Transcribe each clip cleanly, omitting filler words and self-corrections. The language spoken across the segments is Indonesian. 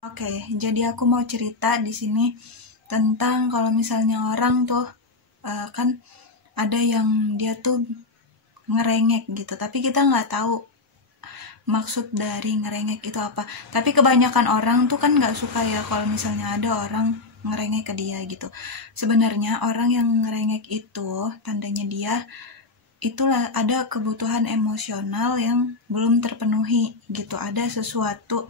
Oke, jadi aku mau cerita di sini tentang kalau misalnya orang tuh kan ada yang dia tuh ngerengek gitu, tapi kita nggak tahu maksud dari ngerengek itu apa. Tapi kebanyakan orang tuh kan nggak suka ya kalau misalnya ada orang ngerengek ke dia gitu. Sebenarnya orang yang ngerengek itu tandanya dia itulah ada kebutuhan emosional yang belum terpenuhi gitu. Ada sesuatu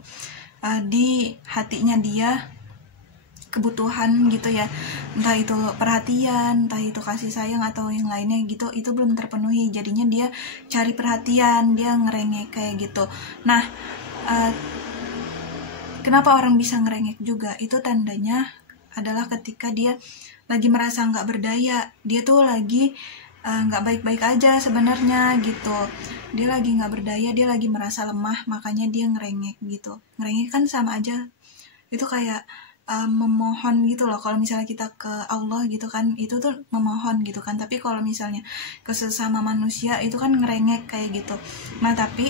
di hatinya dia, kebutuhan gitu ya, entah itu perhatian, entah itu kasih sayang atau yang lainnya gitu, itu belum terpenuhi, jadinya dia cari perhatian, dia ngerengek kayak gitu. Nah, kenapa orang bisa ngerengek juga, itu tandanya adalah ketika dia lagi merasa nggak berdaya, dia tuh lagi nggak baik-baik aja sebenarnya gitu, dia lagi nggak berdaya, dia lagi merasa lemah, makanya dia ngerengek gitu. Ngerengek kan sama aja, itu kayak memohon gitu loh. Kalau misalnya kita ke Allah gitu kan, itu tuh memohon gitu kan. Tapi kalau misalnya ke sesama manusia itu kan ngerengek kayak gitu. Nah tapi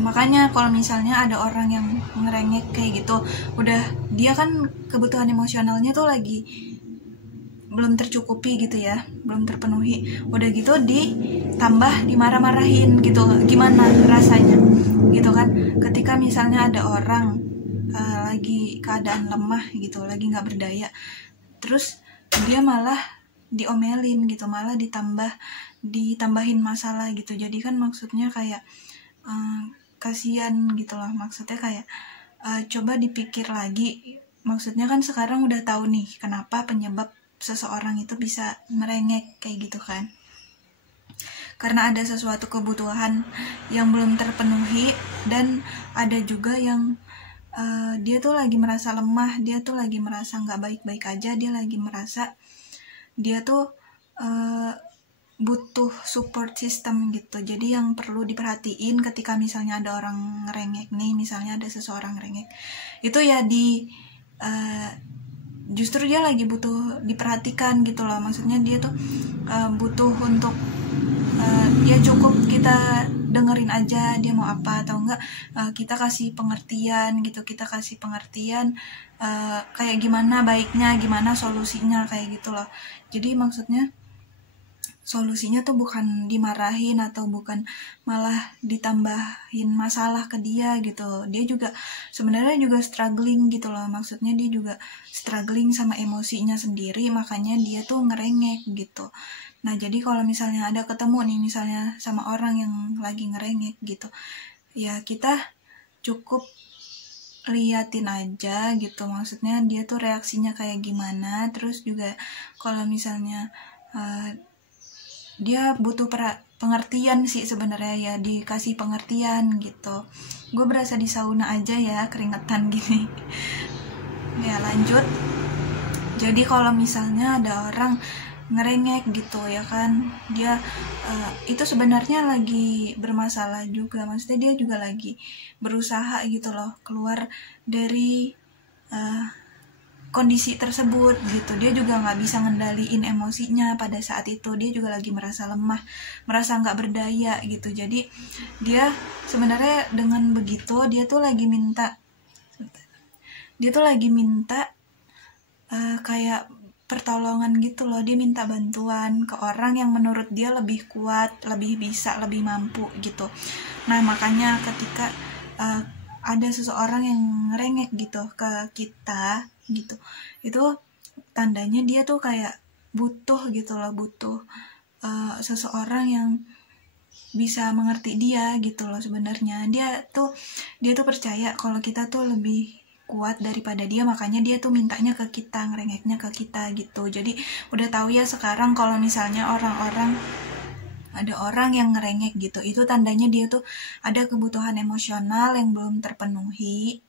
makanya kalau misalnya ada orang yang ngerengek kayak gitu, udah dia kan kebutuhan emosionalnya tuh lagi belum tercukupi gitu ya, belum terpenuhi, udah gitu ditambah dimarah-marahin gitu, gimana rasanya gitu kan. Ketika misalnya ada orang lagi keadaan lemah gitu, lagi nggak berdaya, terus dia malah diomelin gitu, malah ditambahin masalah gitu. Jadi kan maksudnya kayak kasihan gitu loh, maksudnya kayak coba dipikir lagi, maksudnya kan sekarang udah tahu nih kenapa penyebab seseorang itu bisa merengek kayak gitu kan, karena ada sesuatu kebutuhan yang belum terpenuhi, dan ada juga yang dia tuh lagi merasa lemah, dia tuh lagi merasa nggak baik-baik aja, dia lagi merasa dia tuh butuh support system gitu. Jadi yang perlu diperhatiin ketika misalnya ada orang ngerengek nih, misalnya ada seseorang ngerengek, itu ya justru dia lagi butuh diperhatikan gitu loh. Maksudnya dia tuh butuh untuk ya cukup kita dengerin aja dia mau apa, atau enggak kita kasih pengertian gitu, kita kasih pengertian kayak gimana baiknya, gimana solusinya kayak gitu loh. Jadi maksudnya solusinya tuh bukan dimarahin atau bukan malah ditambahin masalah ke dia gitu. Dia juga sebenarnya juga struggling gitu loh, maksudnya dia juga struggling sama emosinya sendiri, makanya dia tuh ngerengek gitu. Nah jadi kalau misalnya ada ketemu nih misalnya sama orang yang lagi ngerengek gitu, ya kita cukup liatin aja gitu, maksudnya dia tuh reaksinya kayak gimana. Terus juga kalau misalnya dia butuh pengertian sih sebenarnya, ya dikasih pengertian gitu. Gue berasa di sauna aja ya, keringetan gini. Ya lanjut. Jadi kalau misalnya ada orang ngerengek gitu ya kan, dia itu sebenarnya lagi bermasalah juga, maksudnya dia juga lagi berusaha gitu loh keluar dari kondisi tersebut gitu. Dia juga nggak bisa ngendaliin emosinya pada saat itu, dia juga lagi merasa lemah, merasa nggak berdaya gitu. Jadi dia sebenarnya dengan begitu dia tuh lagi minta kayak pertolongan gitu loh. Dia minta bantuan ke orang yang menurut dia lebih kuat, lebih bisa, lebih mampu gitu. Nah makanya ketika ada seseorang yang ngerengek gitu ke kita gitu, itu tandanya dia tuh kayak butuh gitu loh, butuh seseorang yang bisa mengerti dia gitu loh. Sebenarnya dia tuh percaya kalau kita tuh lebih kuat daripada dia, makanya dia tuh mintanya ke kita, ngerengeknya ke kita gitu. Jadi udah tahu ya sekarang kalau misalnya ada orang yang ngerengek gitu, itu tandanya dia tuh ada kebutuhan emosional yang belum terpenuhi,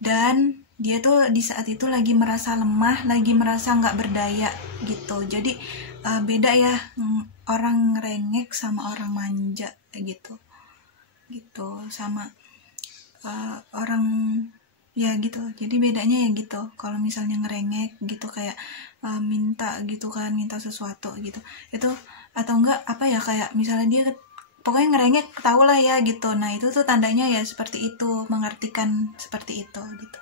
dan dia tuh di saat itu lagi merasa lemah, lagi merasa nggak berdaya gitu. Jadi beda ya orang ngerengek sama orang manja gitu, sama orang ya gitu. Jadi bedanya ya gitu. Kalau misalnya ngerengek gitu kayak minta gitu kan, minta sesuatu gitu, itu atau enggak apa ya, kayak misalnya dia pokoknya ngerengek tau lah ya gitu. Nah itu tuh tandanya ya seperti itu, mengartikan seperti itu gitu.